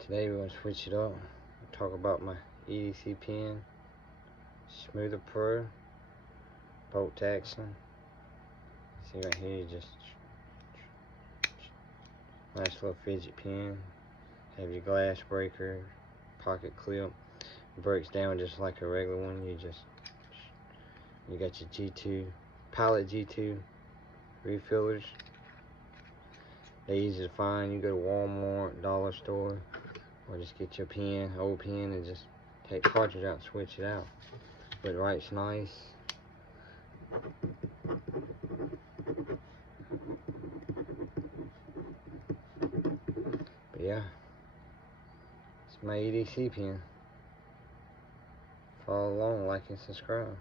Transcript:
Today we're going to switch it up. Talk about my EDC pen, Smoother Pro, bolt action. See right here, just nice little fidget pen. Have your glass breaker, pocket clip. It breaks down just like a regular one. You got your G2, Pilot G2 refillers. They're easy to find. You go to Walmart, dollar store, or just get your pen, old pen, and just take the cartridge out and switch it out. But it writes nice. But yeah, it's my EDC pen. Follow along, like and subscribe.